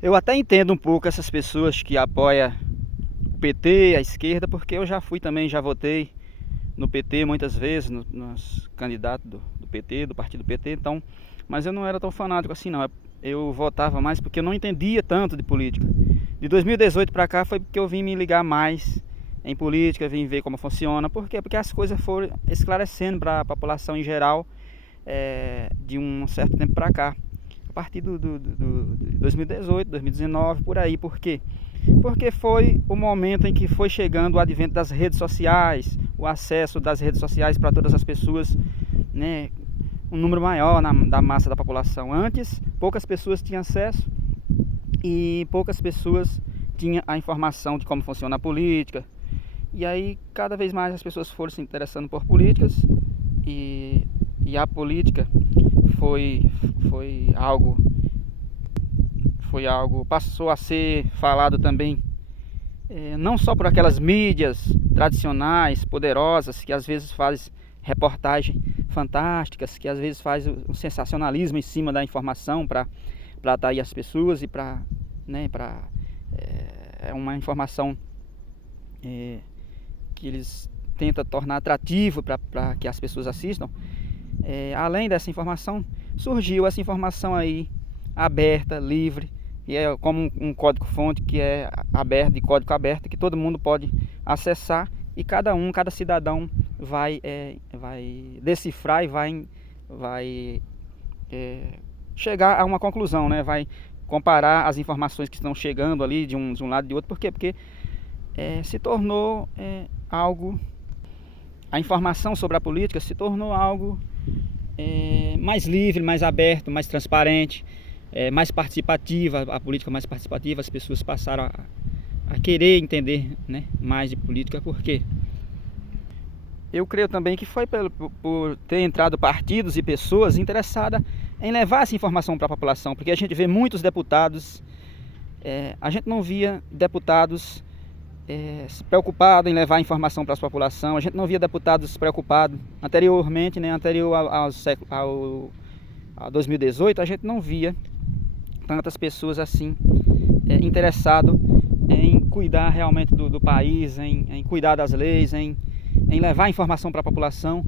Eu até entendo um pouco essas pessoas que apoiam o PT, a esquerda, porque eu já fui também, já votei no PT muitas vezes, nos candidatos do PT, do partido PT, então, mas eu não era tão fanático assim não. Eu votava mais porque eu não entendia tanto de política. De 2018 para cá foi porque eu vim me ligar mais em política, vim ver como funciona. Por quê? Porque as coisas foram esclarecendo para a população em geral de um certo tempo para cá. A partir do 2018, 2019, por aí. Por quê? Porque foi o momento em que foi chegando o advento das redes sociais, o acesso das redes sociais para todas as pessoas, né, um número maior da massa da população. Antes, poucas pessoas tinham acesso e poucas pessoas tinham a informação de como funciona a política. E aí, cada vez mais as pessoas foram se interessando por políticas e a política foi algo, passou a ser falado também, não só por aquelas mídias tradicionais, poderosas, que às vezes fazem reportagens fantásticas, que às vezes faz um sensacionalismo em cima da informação para atrair as pessoas e para, né, é uma informação que eles tentam tornar atrativo para que as pessoas assistam. Além dessa informação, surgiu essa informação aí aberta, livre, e é como um código-fonte que é aberto, de código aberto, que todo mundo pode acessar e cada cidadão vai decifrar e vai chegar a uma conclusão, né? Vai comparar as informações que estão chegando ali de um lado e de outro. Por quê? Porque se tornou algo, a informação sobre a política se tornou algo mais livre, mais aberto, mais transparente, mais participativa, a política mais participativa. As pessoas passaram a querer entender, né, mais de política. Por quê? Eu creio também que foi por ter entrado partidos e pessoas interessadas em levar essa informação para a população, porque a gente vê muitos deputados, a gente não via deputados preocupados em levar a informação para a população, a gente não via deputados preocupados anteriormente, né, anterior a 2018, a gente não via tantas pessoas assim interessadas em cuidar realmente do país, em cuidar das leis, em levar a informação para a população.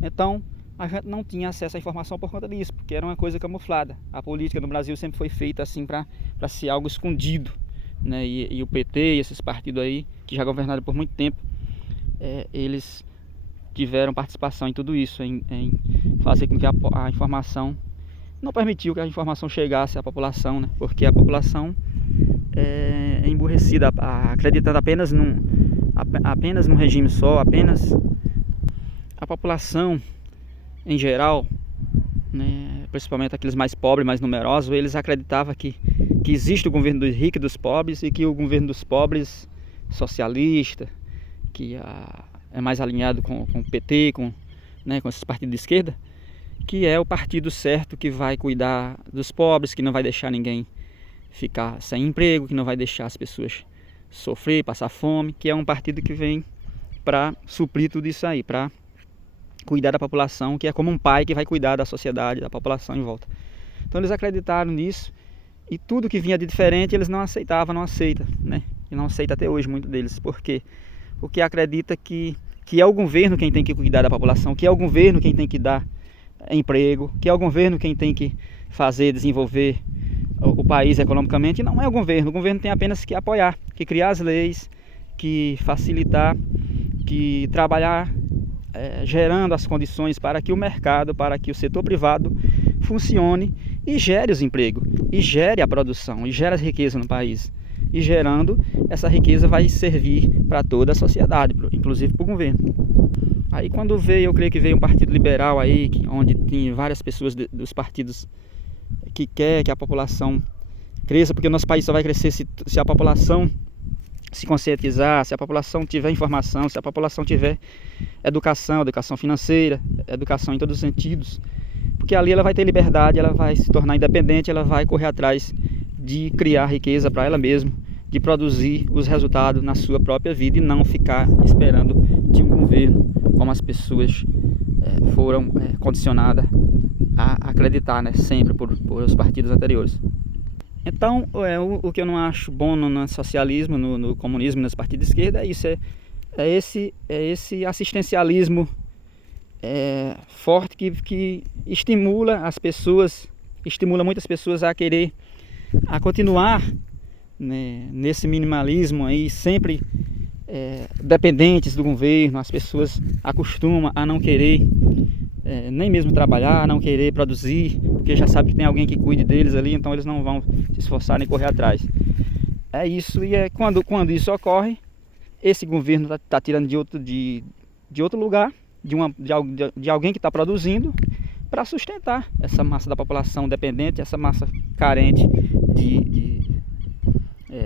Então a gente não tinha acesso à informação por conta disso, porque era uma coisa camuflada. A política no Brasil sempre foi feita assim para ser algo escondido, né? E o PT e esses partidos aí, que já governaram por muito tempo, eles tiveram participação em tudo isso, em fazer com que a informação, não permitiu que a informação chegasse à população, né? Porque a população é emburrecida, acreditando apenas num regime só, apenas a população em geral, né, principalmente aqueles mais pobres, mais numerosos, eles acreditavam que existe o governo dos ricos e dos pobres, e que o governo dos pobres, socialista, que é mais alinhado com o PT, com esses partidos de esquerda, que é o partido certo, que vai cuidar dos pobres, que não vai deixar ninguém ficar sem emprego, que não vai deixar as pessoas sofrer, passar fome, que é um partido que vem para suprir tudo isso aí, para cuidar da população, que é como um pai que vai cuidar da sociedade, da população em volta. Então eles acreditaram nisso, e tudo que vinha de diferente eles não aceitavam, não aceitam, né? E não aceita até hoje, muito deles. Por quê? Porque acredita que é o governo quem tem que cuidar da população, que é o governo quem tem que dar emprego, que é o governo quem tem que desenvolver o país economicamente. E não é o governo tem apenas que apoiar, que criar as leis, que facilitar, que trabalhar gerando as condições para que o mercado, para que o setor privado funcione e gere os empregos, e gere a produção, e gere a riqueza no país. E gerando, essa riqueza vai servir para toda a sociedade, inclusive para o governo. Aí quando eu creio que veio um partido liberal aí, onde tem várias pessoas dos partidos que quer que a população cresça, porque o nosso país só vai crescer se a população se conscientizar, se a população tiver informação, se a população tiver educação financeira, educação em todos os sentidos, porque ali ela vai ter liberdade, ela vai se tornar independente, ela vai correr atrás de criar riqueza para ela mesma, de produzir os resultados na sua própria vida e não ficar esperando de um governo, como as pessoas foram condicionadas a acreditar, né, sempre por os partidos anteriores. Então, o que eu não acho bom no socialismo, no comunismo, nos partidos de esquerda, é esse assistencialismo forte que estimula muitas pessoas a querer, a continuar, né, nesse minimalismo aí, sempre dependentes do governo. As pessoas acostumam a não querer nem mesmo trabalhar, a não querer produzir, porque já sabe que tem alguém que cuide deles ali, então eles não vão se esforçar nem correr atrás. É isso, e quando isso ocorre, esse governo está tirando de outro lugar, de alguém que está produzindo, para sustentar essa massa da população dependente, essa massa carente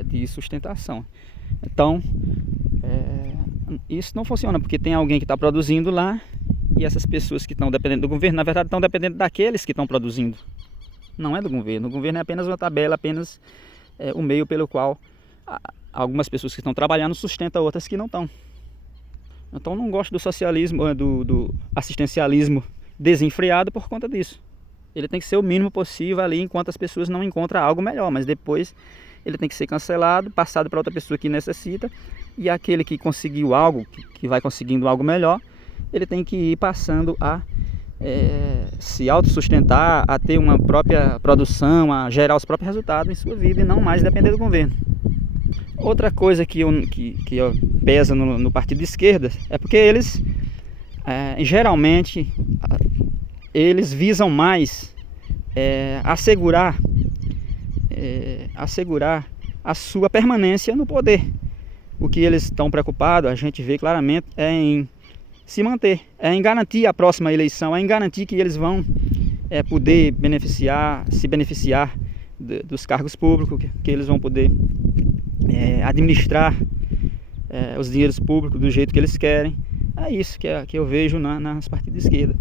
de sustentação. Então, isso não funciona, porque tem alguém que está produzindo lá, e essas pessoas que estão dependendo do governo, na verdade estão dependendo daqueles que estão produzindo. Não é do governo. O governo é apenas uma tabela, apenas o meio pelo qual algumas pessoas que estão trabalhando sustentam outras que não estão. Então não gosto do socialismo, do assistencialismo desenfreado por conta disso. Ele tem que ser o mínimo possível ali enquanto as pessoas não encontram algo melhor, mas depois ele tem que ser cancelado, passado para outra pessoa que necessita, e aquele que conseguiu algo, que vai conseguindo algo melhor, ele tem que ir passando a se autossustentar, a ter uma própria produção, a gerar os próprios resultados em sua vida e não mais depender do governo. Outra coisa que pesa no partido de esquerda é porque eles, geralmente, eles visam mais assegurar a sua permanência no poder. O que eles estão preocupados, a gente vê claramente, é em se manter, é em garantir a próxima eleição, é em garantir que eles vão poder se beneficiar dos cargos públicos, que eles vão poder administrar os dinheiros públicos do jeito que eles querem. É isso que eu vejo nas partidos de esquerda.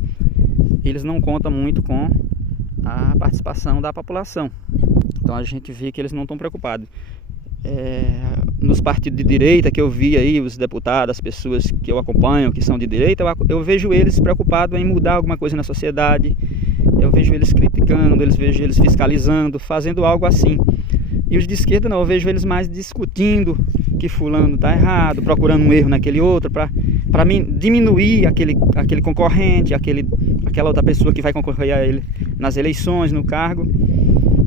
Eles não contam muito com a participação da população. Então a gente vê que eles não estão preocupados. Nos partidos de direita que eu vi aí, os deputados, as pessoas que eu acompanho, que são de direita, eu vejo eles preocupados em mudar alguma coisa na sociedade. Eu vejo eles criticando, vejo eles fiscalizando, fazendo algo assim. E os de esquerda não, eu vejo eles mais discutindo que fulano está errado, procurando um erro naquele outro, para diminuir aquele concorrente, aquela outra pessoa que vai concorrer a ele nas eleições, no cargo.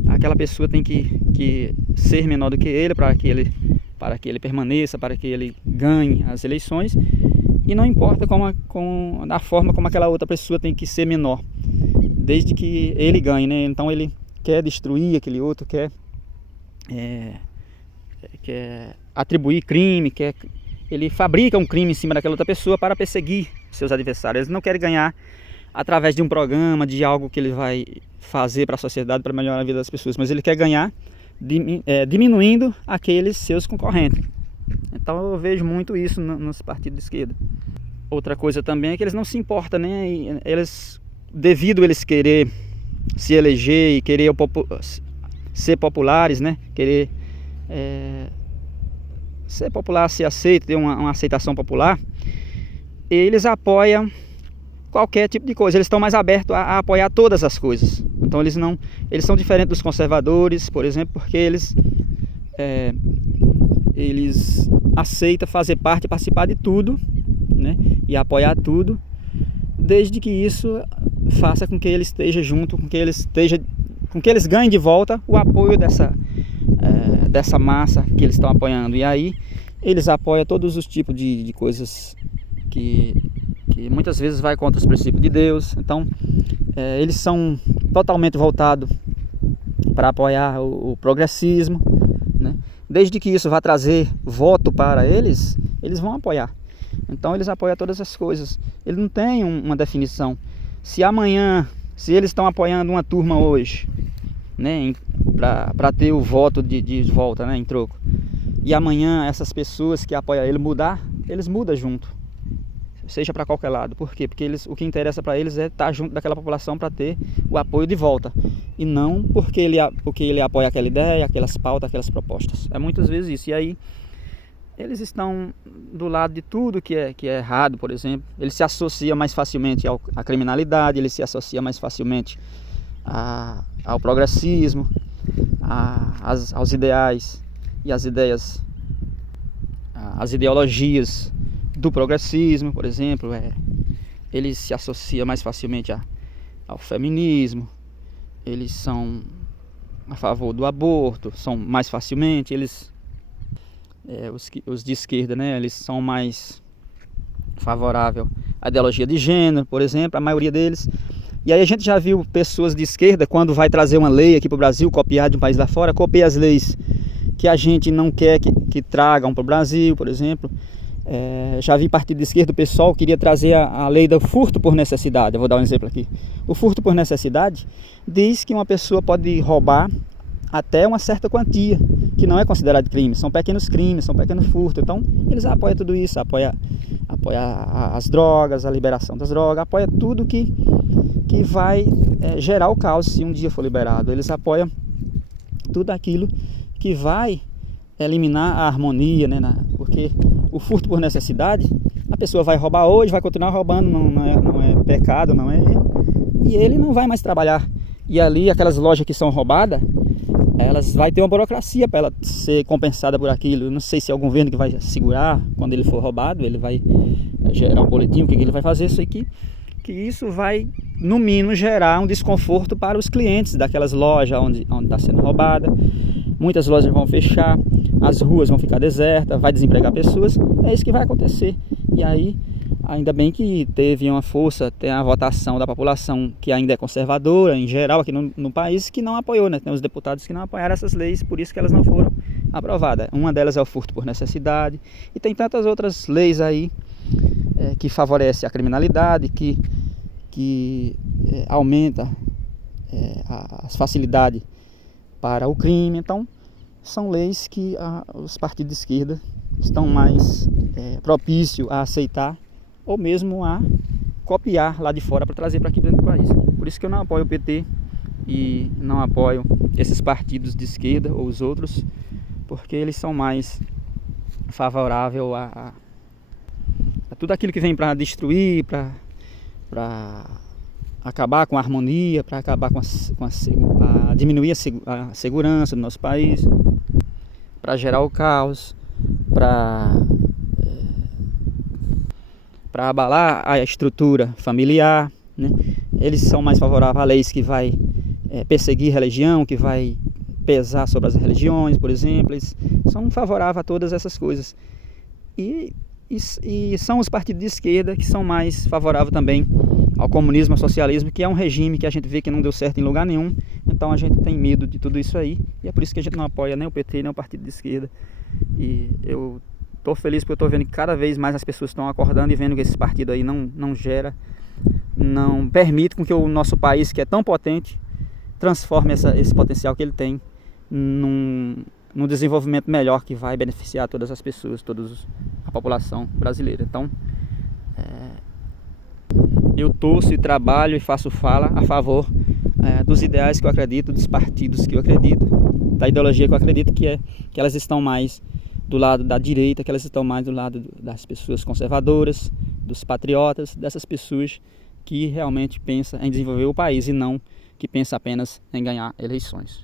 Aquela pessoa tem que ser menor do que ele para que ele permaneça, para que ele ganhe as eleições. E não importa a forma como aquela outra pessoa tem que ser menor, desde que ele ganhe, né? Então ele quer destruir aquele outro, quer atribuir crime, ele fabrica um crime em cima daquela outra pessoa para perseguir seus adversários. Eles não querem ganhar através de um programa, de algo que ele vai fazer para a sociedade, para melhorar a vida das pessoas, mas ele quer ganhar diminuindo aqueles seus concorrentes. Então eu vejo muito isso nos partidos de esquerda. Outra coisa também é que eles não se importam, né? Devido a eles querer se eleger e querer ser populares, né? Querer ser popular, ser aceito, ter uma aceitação popular, eles apoiam qualquer tipo de coisa. Eles estão mais abertos a apoiar todas as coisas. Então eles são diferentes dos conservadores, por exemplo, porque eles aceitam fazer parte, participar de tudo, né? E apoiar tudo, desde que isso faça com que ele esteja junto, com que eles ganhem de volta o apoio dessa massa que eles estão apoiando. E aí eles apoiam todos os tipos de coisas que muitas vezes vai contra os princípios de Deus. Então eles são totalmente voltados para apoiar o progressismo, né? Desde que isso vá trazer voto para eles vão apoiar. Então eles apoiam todas as coisas. Ele não tem uma definição. Se eles estão apoiando uma turma hoje, né, para ter o voto de volta, né, em troco, e amanhã essas pessoas que apoiam ele eles mudam junto, seja para qualquer lado. Por quê? Porque o que interessa para eles é estar junto daquela população para ter o apoio de volta, e não porque ele apoia aquela ideia, aquelas pautas, aquelas propostas. É muitas vezes isso. E aí eles estão do lado de tudo que é errado. Por exemplo, ele se associa mais facilmente à criminalidade, ele se associa mais facilmente ao progressismo, aos ideais e às ideias, as ideologias do progressismo, por exemplo. Eles se associam mais facilmente ao feminismo, eles são a favor do aborto, são mais facilmente, os de esquerda, né, eles são mais favoráveis à ideologia de gênero, por exemplo, a maioria deles. E aí a gente já viu pessoas de esquerda, quando vai trazer uma lei aqui para o Brasil, copiar de um país lá fora, copia as leis que a gente não quer que tragam para o Brasil, por exemplo. Já vi partido de esquerda, o pessoal queria trazer a lei do furto por necessidade. Eu vou dar um exemplo aqui. O furto por necessidade diz que uma pessoa pode roubar até uma certa quantia, que não é considerado crime. São pequenos crimes, são pequenos furtos. Então eles apoiam tudo isso, apoiam as drogas, a liberação das drogas, apoiam tudo que vai gerar o caos se um dia for liberado. Eles apoiam tudo aquilo que vai eliminar a harmonia, né? Porque o furto por necessidade, a pessoa vai roubar hoje, vai continuar roubando, não é pecado, não é erro, e ele não vai mais trabalhar. E ali, aquelas lojas que são roubadas, elas vai ter uma burocracia para ela ser compensada por aquilo. Eu não sei se é o governo que vai segurar quando ele for roubado, ele vai gerar um boletim, o que ele vai fazer, isso aqui, que isso vai, no mínimo, gerar um desconforto para os clientes daquelas lojas onde está sendo roubada. Muitas lojas vão fechar, as ruas vão ficar desertas, vai desempregar pessoas. É isso que vai acontecer. E aí, ainda bem que teve uma força, tem a votação da população que ainda é conservadora, em geral, aqui no país, que não apoiou, né? Tem os deputados que não apoiaram essas leis, por isso que elas não foram aprovadas. Uma delas é o furto por necessidade, e tem tantas outras leis aí que favorecem a criminalidade, que aumenta as facilidades para o crime. Então, são leis que os partidos de esquerda estão mais propícios a aceitar ou mesmo a copiar lá de fora para trazer para aqui dentro do país. Por isso que eu não apoio o PT e não apoio esses partidos de esquerda ou os outros, porque eles são mais favoráveis a tudo aquilo que vem para destruir, para acabar com a harmonia, para acabar a diminuir a segurança do nosso país, para gerar o caos, para abalar a estrutura familiar, né? Eles são mais favoráveis a leis que vai perseguir religião, que vai pesar sobre as religiões, por exemplo. Eles são favoráveis a todas essas coisas. E são os partidos de esquerda que são mais favoráveis também ao comunismo, ao socialismo, que é um regime que a gente vê que não deu certo em lugar nenhum. Então a gente tem medo de tudo isso aí, e é por isso que a gente não apoia nem o PT, nem o partido de esquerda. E eu estou feliz porque eu estou vendo que cada vez mais as pessoas estão acordando e vendo que esse partido aí não permite com que o nosso país, que é tão potente, transforme esse potencial que ele tem num desenvolvimento melhor que vai beneficiar todas as pessoas, toda a população brasileira. Então, eu torço e trabalho e faço fala a favor dos ideais que eu acredito, dos partidos que eu acredito, da ideologia que eu acredito, que elas estão mais do lado da direita, que elas estão mais do lado das pessoas conservadoras, dos patriotas, dessas pessoas que realmente pensam em desenvolver o país e não que pensam apenas em ganhar eleições.